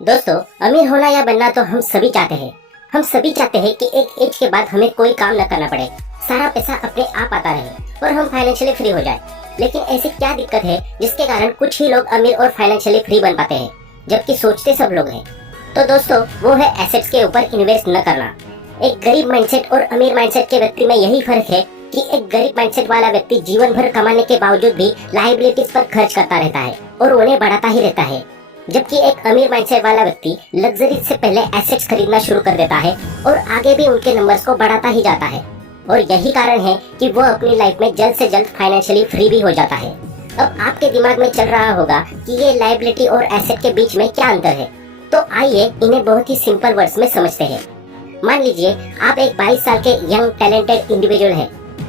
दोस्तों, अमीर होना या बनना तो हम सभी चाहते हैं। हम सभी चाहते हैं कि एक एज के बाद हमें कोई काम न करना पड़े, सारा पैसा अपने आप आता रहे और हम फाइनेंशियली फ्री हो जाए। लेकिन ऐसी क्या दिक्कत है जिसके कारण कुछ ही लोग अमीर और फाइनेंशियली फ्री बन पाते हैं, जबकि सोचते सब लोग हैं। तो दोस्तों, वो है एसेट्स के ऊपर इन्वेस्ट न करना। एक गरीब माइंडसेट और अमीर माइंडसेट के व्यक्ति में यही फर्क है कि एक गरीब माइंडसेट वाला व्यक्ति जीवन भर कमाने के बावजूद भी लायबिलिटीज पर खर्च करता रहता है और उन्हें बढ़ाता ही रहता है, जबकि एक अमीर माइंडसेट वाला व्यक्ति लग्जरी से पहले एसेट्स खरीदना शुरू कर देता है और आगे भी उनके नंबर्स को बढ़ाता ही जाता है। और यही कारण है कि वो अपनी लाइफ में जल्द से जल्द फाइनेंशियली फ्री भी हो जाता है। अब आपके दिमाग में चल रहा होगा कि ये लायबिलिटी और एसेट के बीच में क्या अंतर है, तो आइए इन्हें बहुत ही सिंपल वर्ड्स में समझते हैं। मान लीजिए आप एक 22 साल के यंग टैलेंटेड इंडिविजुअल है।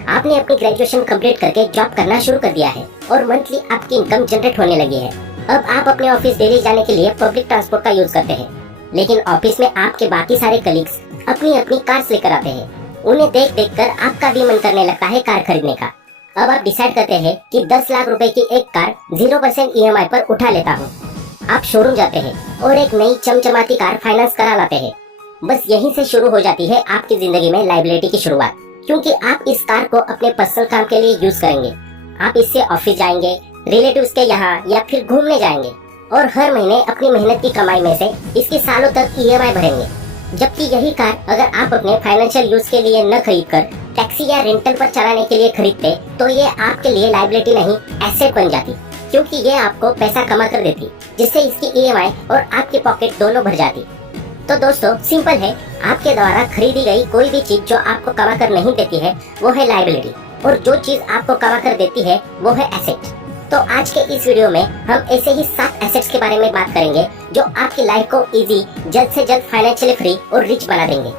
आपने अपनी ग्रेजुएशन कंप्लीट करके जॉब करना शुरू कर दिया है और मंथली आपकी इनकम जनरेट होने लगी है। अब आप अपने ऑफिस डेली जाने के लिए पब्लिक ट्रांसपोर्ट का यूज करते हैं, लेकिन ऑफिस में आपके बाकी सारे कलीग्स अपनी अपनी कार्स लेकर आते हैं। उन्हें देख देख कर आपका भी मन करने लगता है कार खरीदने का। अब आप डिसाइड करते हैं कि 10 लाख रुपए की एक कार 0% EMI पर उठा लेता हूँ। आप शोरूम जाते हैं और एक नई चमचमाती कार फाइनेंस करा लाते हैं। बस यहीं से शुरू हो जाती है आपकी जिंदगी में लायबिलिटी की शुरुआत, क्योंकि आप इस कार को अपने पर्सनल काम के लिए यूज करेंगे। आप इससे ऑफिस जाएंगे, रिलेटिव्स के यहाँ या फिर घूमने जाएंगे और हर महीने अपनी मेहनत की कमाई में से इसकी सालों तक EMI भरेंगे। जबकि यही कार अगर आप अपने फाइनेंशियल यूज के लिए न खरीद कर टैक्सी या रेंटल पर चलाने के लिए खरीदते, तो ये आपके लिए लायबिलिटी नहीं एसेट बन जाती, क्योंकि ये आपको पैसा कमा कर देती, जिससे इसकी EMI और आपकी पॉकेट दोनों भर जाती। तो दोस्तों, सिंपल है, आपके द्वारा खरीदी गई कोई भी चीज जो आपको कमा कर नहीं देती है वो है लायबिलिटी, और जो चीज आपको कमा कर देती है वो है एसेट। तो आज के इस वीडियो में हम ऐसे ही 7 एसेट्स के बारे में बात करेंगे जो आपकी लाइफ को इजी, जल्द से जल्द फाइनेंशियली फ्री और रिच बना देंगे।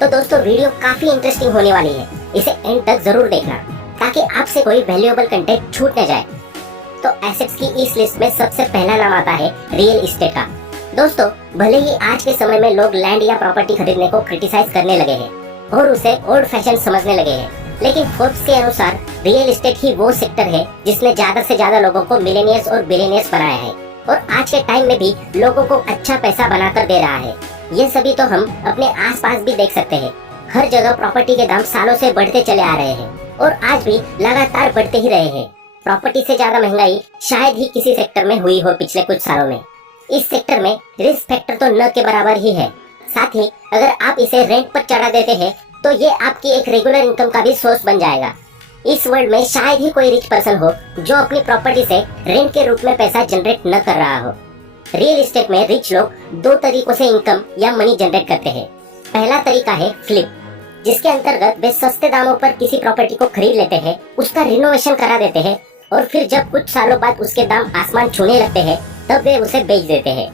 तो दोस्तों, वीडियो काफी इंटरेस्टिंग होने वाली है, इसे एंड तक जरूर देखना ताकि आपसे कोई वैल्यूएबल कंटेंट छूट न जाए। तो एसेट्स की इस लिस्ट में सबसे पहला नाम आता है रियल एस्टेट का। दोस्तों, भले ही आज के समय में लोग लैंड या प्रॉपर्टी खरीदने को क्रिटिसाइज करने लगे हैं और उसे ओल्ड फैशन समझने लगे हैं, लेकिन फोर्ब्स के अनुसार रियल एस्टेट ही वो सेक्टर है जिसने ज्यादा से ज्यादा लोगों को मिलेनियर्स और बिलियनियर्स बनाया है और आज के टाइम में भी लोगों को अच्छा पैसा बनाकर दे रहा है। ये सभी तो हम अपने आसपास भी देख सकते हैं। हर जगह प्रॉपर्टी के दाम सालों से बढ़ते चले आ रहे हैं और आज भी लगातार बढ़ते ही रहे हैं। प्रॉपर्टी से ज्यादा महंगाई शायद ही किसी सेक्टर में हुई हो पिछले कुछ सालों में। इस सेक्टर में रिस्क फैक्टर तो न के बराबर ही है। साथ ही अगर आप इसे रेंट पर चढ़ा देते हैं तो ये आपकी एक रेगुलर इनकम का भी सोर्स बन जाएगा। इस वर्ल्ड में शायद ही कोई रिच पर्सन हो जो अपनी प्रॉपर्टी से रेंट के रूप में पैसा जनरेट न कर रहा हो। रियल एस्टेट में रिच लोग 2 तरीकों से इनकम या मनी जनरेट करते हैं। पहला तरीका है फ्लिप, जिसके अंतर्गत वे सस्ते दामों पर किसी प्रॉपर्टी को खरीद लेते हैं, उसका रिनोवेशन करा देते हैं और फिर जब कुछ सालों बाद उसके दाम आसमान छूने लगते हैं तब वे उसे बेच देते हैं।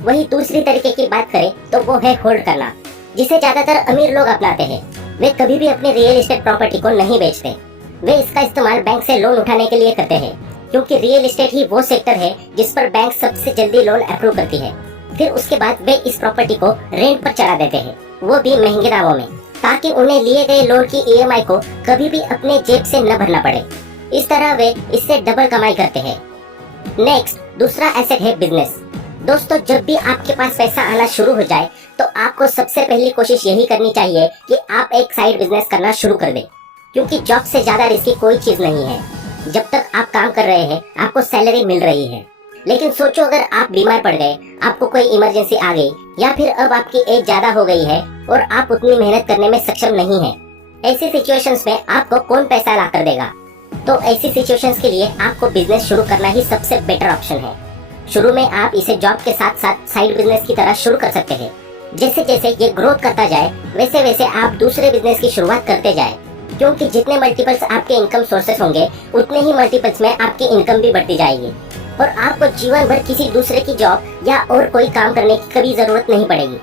वही दूसरी तरीके की बात करें तो वो है होल्ड करना, जिसे ज्यादातर अमीर लोग अपनाते हैं। वे कभी भी अपनी रियल एस्टेट प्रॉपर्टी को नहीं बेचते। वे इसका इस्तेमाल बैंक से लोन उठाने के लिए करते हैं, क्योंकि रियल एस्टेट ही वो सेक्टर है जिस पर बैंक सबसे जल्दी लोन अप्रूव करती है। फिर उसके बाद वे इस प्रॉपर्टी को रेंट पर चढ़ा देते हैं, वो भी महंगे दामों में, ताकि उन्हें लिए गए लोन की EMI को कभी भी अपने जेब से न भरना पड़े। इस तरह वे इससे डबल कमाई करते हैं। नेक्स्ट, दूसरा एसेट है बिजनेस। दोस्तों, जब भी आपके पास पैसा आना शुरू हो जाए तो आपको सबसे पहली कोशिश यही करनी चाहिए कि आप एक साइड बिजनेस करना शुरू कर दें, क्योंकि जॉब से ज्यादा रिस्की कोई चीज नहीं है। जब तक आप काम कर रहे हैं आपको सैलरी मिल रही है। लेकिन सोचो, अगर आप बीमार पड़ गए, आपको कोई इमरजेंसी आ गई या फिर अब आपकी एज ज्यादा हो गई है और आप उतनी मेहनत करने में सक्षम नहीं है, ऐसी सिचुएशंस में आपको कौन पैसा ला कर देगा? तो ऐसी सिचुएशंस के लिए आपको बिजनेस शुरू करना ही सबसे बेटर ऑप्शन है। शुरू में आप इसे जॉब के साथ साथ साइड बिजनेस की तरह शुरू कर सकते हैं। जैसे जैसे ये ग्रोथ करता जाए वैसे वैसे आप दूसरे बिजनेस की शुरुआत करते जाए, क्योंकि जितने मल्टीपल्स आपके इनकम सोर्सेस होंगे उतने ही मल्टीपल्स में आपकी इनकम भी बढ़ती जाएगी और आपको जीवन भर किसी दूसरे की जॉब या और कोई काम करने की कभी जरूरत नहीं पड़ेगी।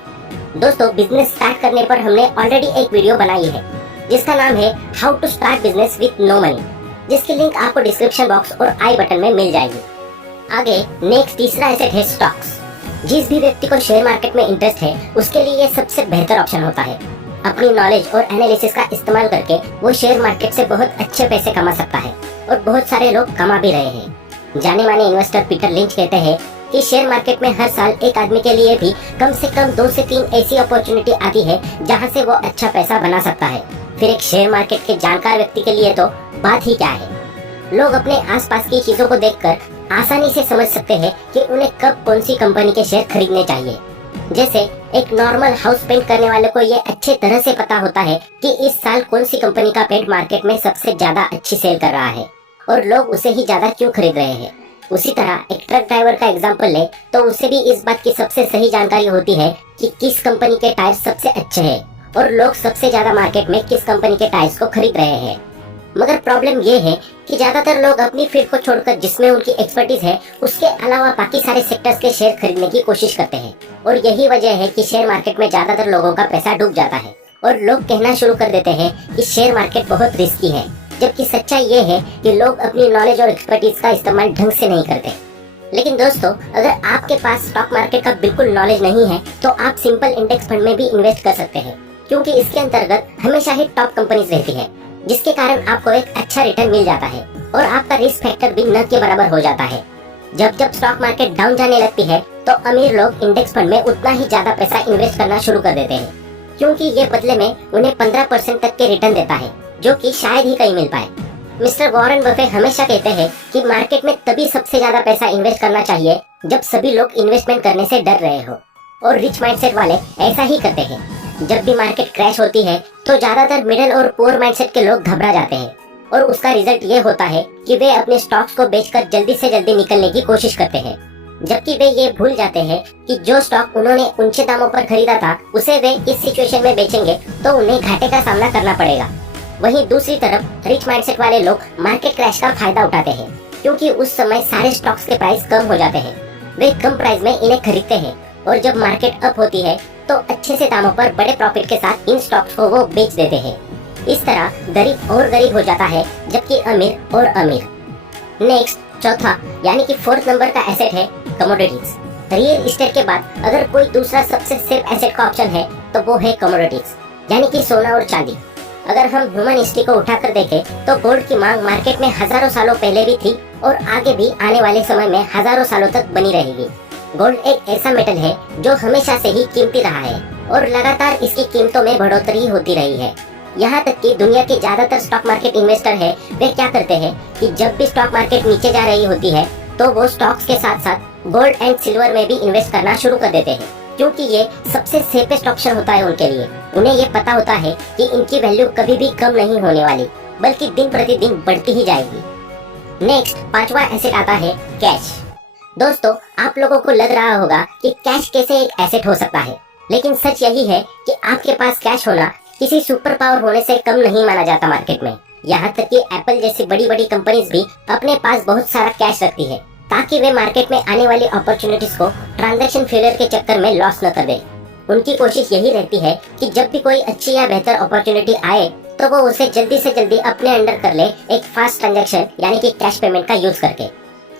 दोस्तों, बिजनेस स्टार्ट करने पर हमने ऑलरेडी एक वीडियो बनाई है जिसका नाम है how to start business with no money, जिसकी लिंक आपको डिस्क्रिप्शन बॉक्स और आई बटन में मिल जाएगी। आगे नेक्स्ट तीसरा एसेट है स्टॉक्स। जिस भी व्यक्ति को शेयर मार्केट में इंटरेस्ट है उसके लिए ये सबसे बेहतर ऑप्शन होता है। अपनी नॉलेज और एनालिसिस का इस्तेमाल करके वो शेयर मार्केट से बहुत अच्छे पैसे कमा सकता है और बहुत सारे लोग कमा भी रहे हैं। जाने माने इन्वेस्टर पीटर लिंच कहते हैं कि शेयर मार्केट में हर साल एक आदमी के लिए भी कम से कम 2 से 3 ऐसी अपॉर्चुनिटी आती है जहां से वो अच्छा पैसा बना सकता है। फिर एक शेयर मार्केट के जानकार व्यक्ति के लिए तो बात ही क्या है। लोग अपने आसपास की चीजों को देखकर आसानी से समझ सकते हैं कि उन्हें कब कौन सी कंपनी के शेयर खरीदने चाहिए। जैसे एक नॉर्मल हाउस पेंट करने वाले को ये अच्छे तरह से पता होता है कि इस साल कौन सी कंपनी का पेंट मार्केट में सबसे ज्यादा अच्छी सेल कर रहा है और लोग उसे ही ज्यादा क्यों खरीद रहे हैं। उसी तरह एक ट्रक ड्राइवर का एग्जाम्पल ले तो उसे भी इस बात की सबसे सही जानकारी होती है कि किस कंपनी के टायर सबसे अच्छे हैं और लोग सबसे ज्यादा मार्केट में किस कंपनी के टायर्स को खरीद रहे हैं। मगर प्रॉब्लम ये है कि ज्यादातर लोग अपनी फील्ड को छोड़कर जिसमें उनकी एक्सपर्टीज है उसके अलावा बाकी सारे सेक्टर्स के शेयर खरीदने की कोशिश करते हैं और यही वजह है कि शेयर मार्केट में ज्यादातर लोगों का पैसा डूब जाता है और लोग कहना शुरू कर देते हैं कि शेयर मार्केट बहुत रिस्की है, जबकि सच्चाई ये है कि लोग अपनी नॉलेज और एक्सपर्टीज का इस्तेमाल ढंग से नहीं करते। लेकिन दोस्तों, अगर आपके पास स्टॉक मार्केट का बिल्कुल नॉलेज नहीं है तो आप सिंपल इंडेक्स फंड में भी इन्वेस्ट कर सकते हैं, क्योंकि इसके अंतर्गत हमेशा ही टॉप कंपनीज रहती है, जिसके कारण आपको एक अच्छा रिटर्न मिल जाता है और आपका रिस्क फैक्टर भी न के बराबर हो जाता है। जब जब स्टॉक मार्केट डाउन जाने लगती है तो अमीर लोग इंडेक्स फंड में उतना ही ज्यादा पैसा इन्वेस्ट करना शुरू कर देते हैं, क्योंकि ये बदले में उन्हें 15% तक के रिटर्न देता है, जो कि शायद ही कहीं मिल पाए। मिस्टर वॉरेन बफे हमेशा कहते हैं कि मार्केट में तभी सबसे ज्यादा पैसा इन्वेस्ट करना चाहिए जब सभी लोग इन्वेस्टमेंट करने से डर रहे हो, और रिच माइंडसेट वाले ऐसा ही करते हैं। जब भी मार्केट क्रैश होती है तो ज्यादातर मिडिल और पुअर माइंडसेट के लोग घबरा जाते हैं और उसका रिजल्ट ये होता है कि वे अपने स्टॉक्स को बेचकर जल्दी से जल्दी निकलने की कोशिश करते हैं, जबकि वे ये भूल जाते हैं कि जो स्टॉक उन्होंने ऊंचे दामों पर खरीदा था उसे वे इस सिचुएशन में बेचेंगे तो उन्हें घाटे का सामना करना पड़ेगा। वहीं दूसरी तरफ रिच माइंडसेट वाले लोग मार्केट क्रैश का फायदा उठाते हैं, क्योंकि उस समय सारे स्टॉक्स के प्राइस कम हो जाते हैं। वे कम प्राइस में इन्हें खरीदते हैं और जब मार्केट अप होती है तो अच्छे से दामों पर बड़े प्रॉफिट के साथ इन स्टॉक्स को वो बेच देते हैं। इस तरह गरीब और गरीब हो जाता है, जबकि अमीर और अमीर। नेक्स्ट, चौथा यानी कि 4th नंबर का एसेट है कमोडिटीज। रियल एस्टेट के बाद अगर कोई दूसरा सबसे सेफ एसेट का ऑप्शन है तो वो है कमोडिटीज, यानी कि सोना और चांदी। अगर हम ह्यूमन हिस्ट्री को उठाकर देखें तो गोल्ड की मांग मार्केट में हजारों सालों पहले भी थी और आगे भी आने वाले समय में हजारों सालों तक बनी रहेगी। गोल्ड एक ऐसा मेटल है जो हमेशा से ही कीमती रहा है और लगातार इसकी कीमतों में बढ़ोतरी होती रही है। यहाँ तक कि दुनिया के ज्यादातर स्टॉक मार्केट इन्वेस्टर है वे क्या करते हैं कि जब भी स्टॉक मार्केट नीचे जा रही होती है तो वो स्टॉक्स के साथ साथ गोल्ड एंड सिल्वर में भी इन्वेस्ट करना शुरू कर देते हैं, क्योंकि ये सबसे सेफेस्ट ऑप्शन होता है उनके लिए। उन्हें ये पता होता है कि इनकी वैल्यू कभी भी कम नहीं होने वाली, बल्कि दिन प्रतिदिन बढ़ती ही जाएगी। नेक्स्ट, 5वां एसेट आता है कैश। दोस्तों, आप लोगों को लग रहा होगा कि कैश कैसे एक एसेट हो सकता है, लेकिन सच यही है कि आपके पास कैश होना किसी सुपर पावर होने से कम नहीं माना जाता मार्केट में। यहाँ तक कि एप्पल जैसी बड़ी बड़ी कंपनीज भी अपने पास बहुत सारा कैश रखती है, ताकि वे मार्केट में आने वाली अपॉर्चुनिटीज को ट्रांजैक्शन फेलियर के चक्कर में लॉस न कर दे। उनकी कोशिश यही रहती है कि जब भी कोई अच्छी या बेहतर अपॉर्चुनिटी आए तो वो उसे जल्दी से जल्दी अपने अंडर कर ले, एक फास्ट ट्रांजैक्शन यानी कि कैश पेमेंट का यूज करके।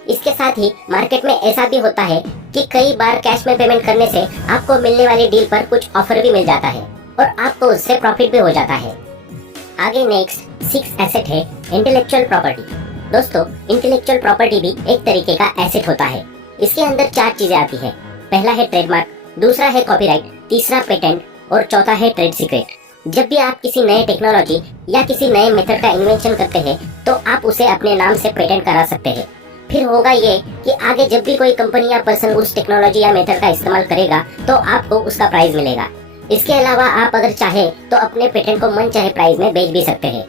इसके साथ ही मार्केट में ऐसा भी होता है कि कई बार कैश में पेमेंट करने से आपको मिलने वाली डील पर कुछ ऑफर भी मिल जाता है और आपको उससे प्रॉफिट भी हो जाता है। आगे नेक्स्ट 6th एसेट है इंटेलेक्चुअल प्रॉपर्टी। दोस्तों, इंटेलेक्चुअल प्रॉपर्टी भी एक तरीके का एसेट होता है। इसके अंदर 4 चीजें आती है। पहला है ट्रेडमार्क, दूसरा है कॉपीराइट, तीसरा पेटेंट और चौथा है ट्रेड सीक्रेट। जब भी आप किसी नए टेक्नोलॉजी या किसी नए मेथड का इन्वेंशन करते हैं तो आप उसे अपने नाम से पेटेंट करा सकते हैं। फिर होगा ये कि आगे जब भी कोई कंपनी या पर्सन उस टेक्नोलॉजी या मेथड का इस्तेमाल करेगा तो आपको उसका प्राइस मिलेगा। इसके अलावा आप अगर चाहे तो अपने पेटेंट को मन चाहे प्राइस में बेच भी सकते हैं।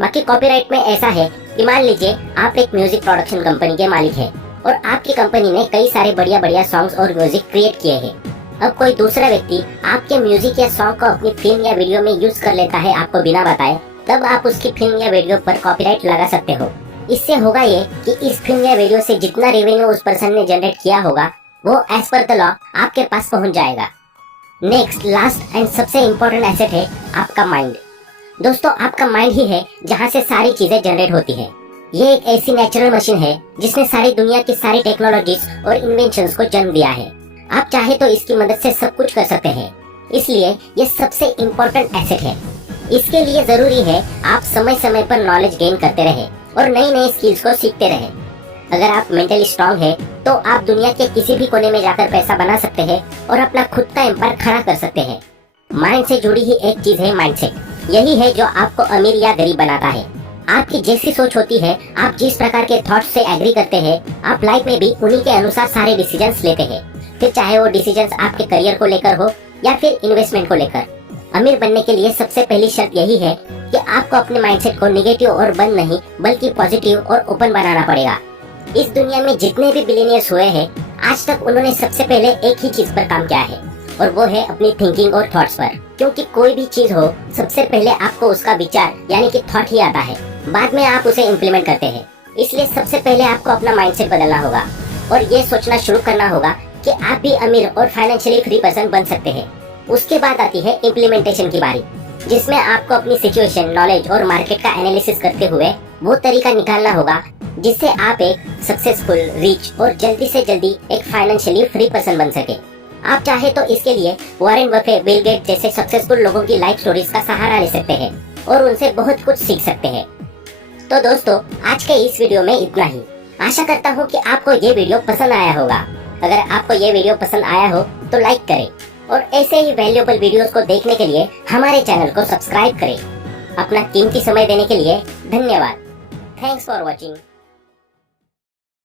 बाकी कॉपीराइट में ऐसा है कि मान लीजिए आप एक म्यूजिक प्रोडक्शन कंपनी के मालिक हैं और आपकी कंपनी ने कई सारे बढ़िया बढ़िया सॉन्ग्स और म्यूजिक क्रिएट किए हैं। अब कोई दूसरा व्यक्ति आपके म्यूजिक या सॉन्ग को अपनी फिल्म या वीडियो में यूज कर लेता है आपको बिना बताए, तब आप उसकी फिल्म या वीडियो पर कॉपीराइट लगा सकते हो। इससे होगा ये कि इस फिल्म या वीडियो से जितना रेवेन्यू उस पर्सन ने जनरेट किया होगा वो एज पर द लॉ आपके पास पहुंच जाएगा। नेक्स्ट, लास्ट एंड सबसे इम्पोर्टेंट एसेट है आपका माइंड। दोस्तों, आपका माइंड ही है जहाँ से सारी चीजें जनरेट होती है। ये एक ऐसी नेचुरल मशीन है जिसने सारी दुनिया की सारी टेक्नोलॉजीज और इन्वेंशंस को जन्म दिया है। आप चाहे तो इसकी मदद से सब कुछ कर सकते हैं, इसलिए ये सबसे इम्पोर्टेंट एसेट है। इसके लिए जरूरी है आप समय समय पर नॉलेज गेन करते रहे और नई नई स्किल्स को सीखते रहे। अगर आप मेंटली स्ट्रांग है तो आप दुनिया के किसी भी कोने में जाकर पैसा बना सकते हैं और अपना खुद का एम्पायर खड़ा कर सकते हैं। माइंड से जुड़ी ही एक चीज है माइंडसेट। यही है जो आपको अमीर या गरीब बनाता है। आपकी जैसी सोच होती है, आप जिस प्रकार के थॉट्स से एग्री करते हैं, आप लाइफ में भी उन्हीं के अनुसार सारे डिसीजंस लेते हैं। फिर चाहे वो डिसीजंस आपके करियर को लेकर हो या फिर इन्वेस्टमेंट को लेकर। अमीर बनने के लिए सबसे पहली शर्त यही है कि आपको अपने माइंडसेट को नेगेटिव और बंद नहीं बल्कि पॉजिटिव और ओपन बनाना पड़ेगा। इस दुनिया में जितने भी बिलियनियर्स हुए हैं, आज तक उन्होंने सबसे पहले एक ही चीज पर काम किया है और वो है अपनी थिंकिंग और थॉट्स पर। क्योंकि कोई भी चीज हो, सबसे पहले आपको उसका विचार यानी कि थॉट ही आता है, बाद में आप उसे इम्प्लीमेंट करते हैं। इसलिए सबसे पहले आपको अपना माइंडसेट बदलना होगा और ये सोचना शुरू करना होगा कि आप भी अमीर और फाइनेंशियली फ्री पर्सन बन सकते हैं। उसके बाद आती है इम्प्लीमेंटेशन की बारी, जिसमें आपको अपनी सिचुएशन, नॉलेज और मार्केट का एनालिसिस करते हुए वो तरीका निकालना होगा जिससे आप एक सक्सेसफुल, रिच और जल्दी से जल्दी एक फाइनेंशियली फ्री पर्सन बन सके। आप चाहे तो इसके लिए वॉरेन बफे, बिल गेट्स जैसे सक्सेसफुल लोगों की लाइफ स्टोरीज का सहारा ले सकते हैं और उनसे बहुत कुछ सीख सकते हैं। तो दोस्तों, आज के इस वीडियो में इतना ही। आशा करता हूँ कि आपको ये वीडियो पसंद आया होगा। अगर आपको ये वीडियो पसंद आया हो तो लाइक करें और ऐसे ही वैल्यूएबल वीडियोस को देखने के लिए हमारे चैनल को सब्सक्राइब करें। अपना कीमती समय देने के लिए धन्यवाद। Thanks for watching.